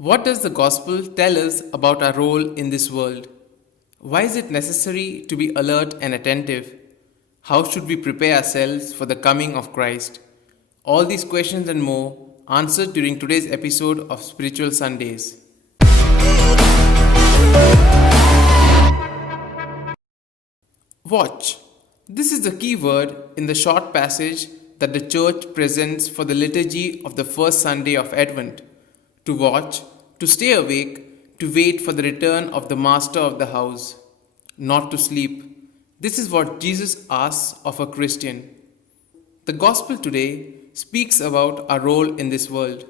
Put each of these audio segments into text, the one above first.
What does the gospel tell us about our role in this world? Why is it necessary to be alert and attentive? How should we prepare ourselves for the coming of Christ? All these questions and more answered during today's episode of Spiritual Sundays. Watch. This is the key word in the short passage that the church presents for the liturgy of the first Sunday of Advent. To watch, to stay awake, to wait for the return of the master of the house, not to sleep. This is what Jesus asks of a Christian. The gospel today speaks about our role in this world.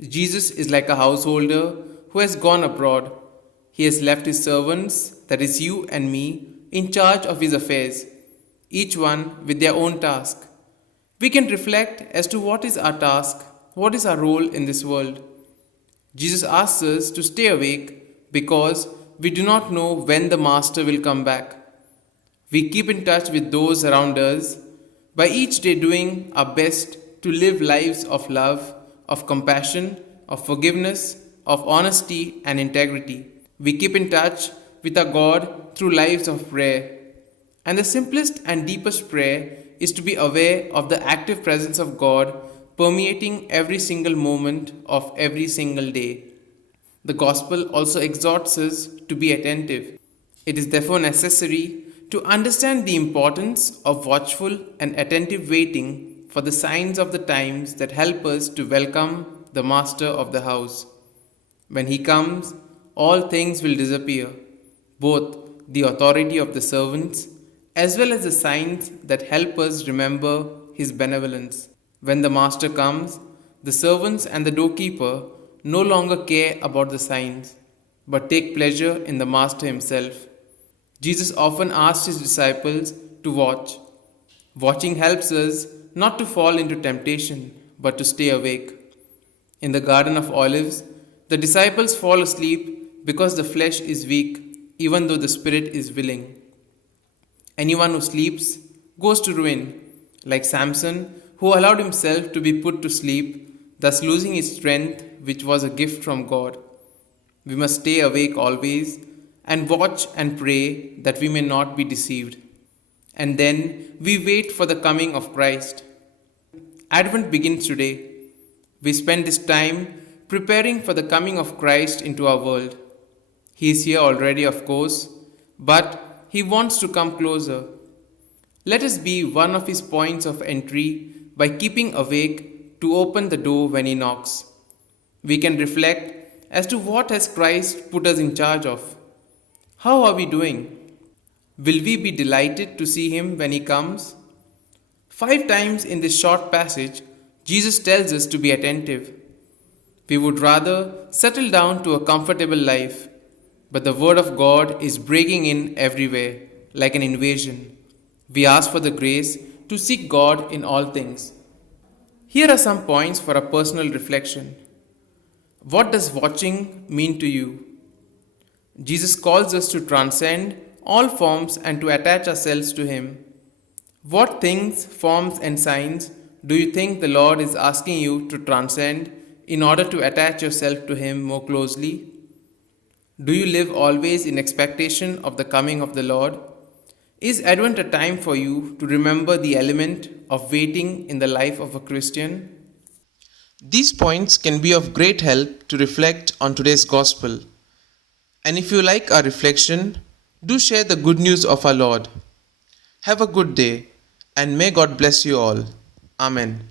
Jesus is like a householder who has gone abroad. He has left his servants, that is you and me, in charge of his affairs, each one with their own task. We can reflect as to what is our task, what is our role in this world. Jesus asks us to stay awake because we do not know when the Master will come back. We keep in touch with those around us by each day doing our best to live lives of love, of compassion, of forgiveness, of honesty and integrity. We keep in touch with our God through lives of prayer. And the simplest and deepest prayer is to be aware of the active presence of God permeating every single moment of every single day. The gospel also exhorts us to be attentive. It is therefore necessary to understand the importance of watchful and attentive waiting for the signs of the times that help us to welcome the master of the house. When he comes, all things will disappear, both the authority of the servants as well as the signs that help us remember his benevolence. When the master comes, the servants and the doorkeeper no longer care about the signs, but take pleasure in the master himself. Jesus often asked his disciples to watch. Watching helps us not to fall into temptation, but to stay awake. In the Garden of Olives, the disciples fall asleep because the flesh is weak, even though the spirit is willing. Anyone who sleeps goes to ruin, like Samson, who allowed himself to be put to sleep, thus losing his strength, which was a gift from God. We must stay awake always and watch and pray that we may not be deceived. And then we wait for the coming of Christ. Advent begins today. We spend this time preparing for the coming of Christ into our world. He is here already, of course, but he wants to come closer. Let us be one of his points of entry by keeping awake to open the door when he knocks. We can reflect as to what has Christ put us in charge of. How are we doing? Will we be delighted to see him when he comes? 5 times in this short passage, Jesus tells us to be attentive. We would rather settle down to a comfortable life, but the word of God is breaking in everywhere, like an invasion. We ask for the grace to seek God in all things. Here are some points for a personal reflection. What does watching mean to you? Jesus calls us to transcend all forms and to attach ourselves to him. What things, forms and signs do you think the Lord is asking you to transcend in order to attach yourself to him more closely? Do you live always in expectation of the coming of the Lord? Is Advent a time for you to remember the element of waiting in the life of a Christian? These points can be of great help to reflect on today's gospel. And if you like our reflection, do share the good news of our Lord. Have a good day, and may God bless you all. Amen.